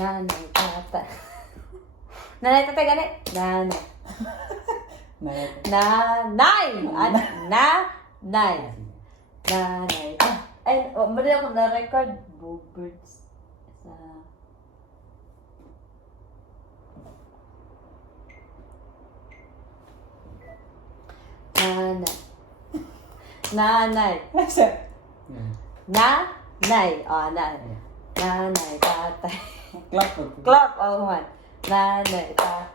Nanay, tatay. Nanay, tatay, gani. Nanay. Nanay! Nanay. Nanay. Ay, mali ako na-record. Birds. Sa... Nanay. Nanay. Nanay. Nanay. Nanay, tatay. Clap. Oh, man. Nanay, tatay.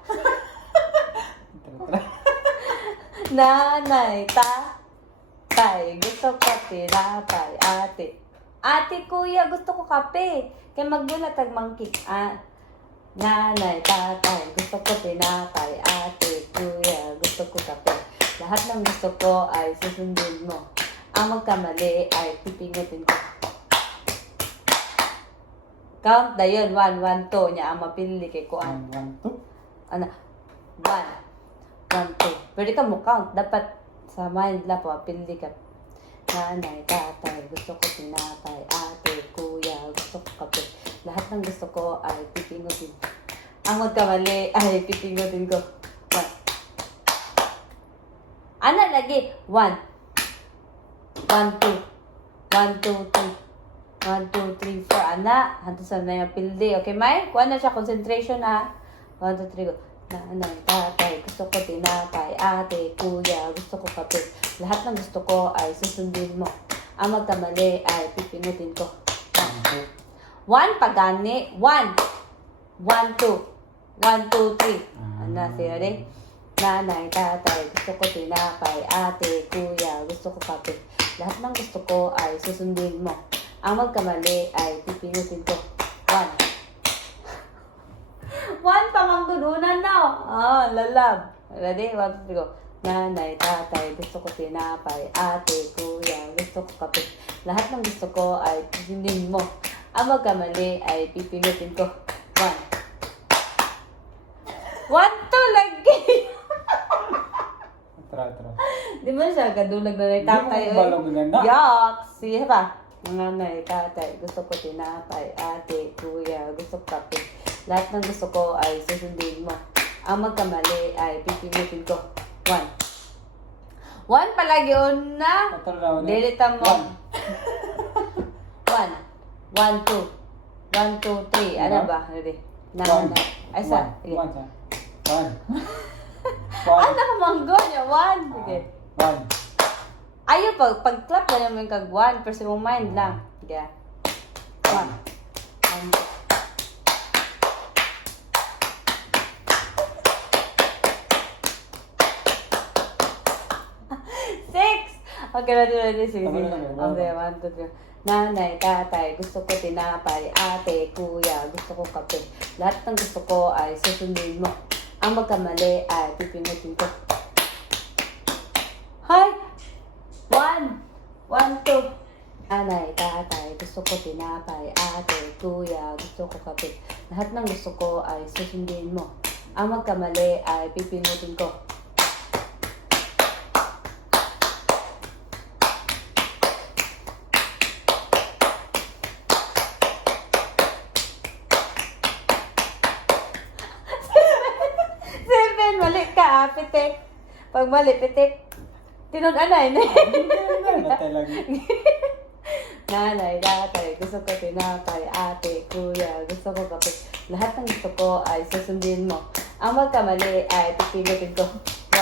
Nanay, tatay. Gusto ko tinapay. Ate, kuya, gusto ko kape. Kaya magbulatag mangkik. Nanay, tatay. Gusto ko tinapay. Ate, kuya, gusto ko kape. Lahat ng gusto ko ay susundin mo. Ang magkamali ay pipingutin ko. Count na yun. 1, 1, 2 niya ang mapili kay Kuan. 1, 2? Ano? 1, 2. Pwede ka mo count. Dapat sa mind lang po, mapili ka. Nanay, tatay, gusto ko tinapay. Ate, kuya, gusto ko kape. Lahat ng gusto ko ay pipingutin. Ang magkamali ay pipingutin ko. 1. Ano lagi? 1. 1, 2. 1, 2, 3. 1, 2, 3, 4. Ana, hanto sa na yung pildi. Okay, May? Kuha na siya. Concentration, ha? 1, 2, 3, go. Nanay, tatay, gusto ko tinapay. Ate, kuya, gusto ko kape. Lahat ng gusto ko ay susundin mo. Ang magkamali ay pipinutin ko. 1, pagani. 1. 1, 2. 1, 2, 3. Ana, ready? Nanay, tatay, gusto ko tinapay. Ate, kuya, gusto ko kape. Lahat ng gusto ko ay susundin mo. Ang magkamali ay pipinutin ko. 1. 1 pamanggudunan na. Lalab. Ready? 1, 2, 3, go. Nanay, tatay, gusto ko tinapay. Ate, kuya, gusto ko kape. Lahat ng gusto ko ay susundin mo. Ang magkamali ay pipinutin ko. 1. 1, 2 lagi. Tara. Di ba siya? Gadulag na tatay. Hindi mo balong ganda. Yak! Sige pa. Nanay, tatay, gusto ko tinapay. Ate, kuya, gusto ko kape. Lahat ng gusto ko ay susundin mo. Ang magkamali ay pipinutin ko. 1. 1 palagi na. Delita mo. 1. 1, 2. 1, 2, 3. Ano ba? Ready? Nanay. Ay, sa? 1. Ano ka manggo niya? 1. Sige. 1. Ayaw, pag-clap ka naman kag 1. Pero sa mong mind lang. Sige. 1. 6. Okay, ready. Sige. Okay, 1, 2, 3. Nanay, tatay, gusto ko tinapay. Ate, kuya, gusto ko kape. Lahat ng gusto ko ay susundin mo. Ang magkamali ay pipinutin ko. Hi! 1, 2. Nanay, tatay, gusto ko tinapay. Ate, kuya, gusto ko kape. Lahat ng gusto ko ay susundin mo. Ang magkamali ay pipinutin ko. Mali ka, pitik. Pag mali, pitik. Tinod-anay na Nanay, tatay, gusto ko tinapay. Ate, kuya, gusto ko kape. Lahat ng gusto ko ay susundin mo. Ang magkamali ay pipilutin ko. 1.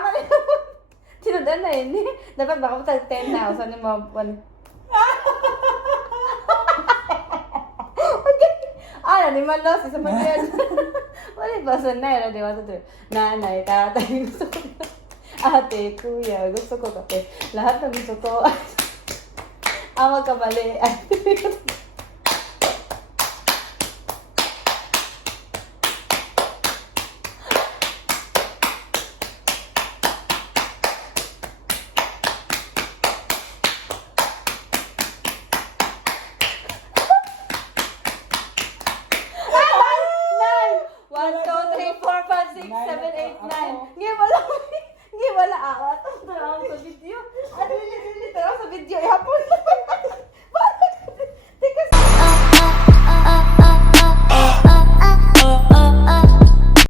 Mali. Tinod-anay na Dapat baka mo 10 na. O saan mo 1. Okay. Ni malos. Isa mag-yan. Wala ba? Sanay. Ready? 1, 2, 3. Nanay, tatay, gusto ko Ate, kuya, gusto ko kape. Lahat ng gusto ko ay ang magkamali ay Hindi wala awat. Tara sa video. Dili, tara sa video. Ihapon.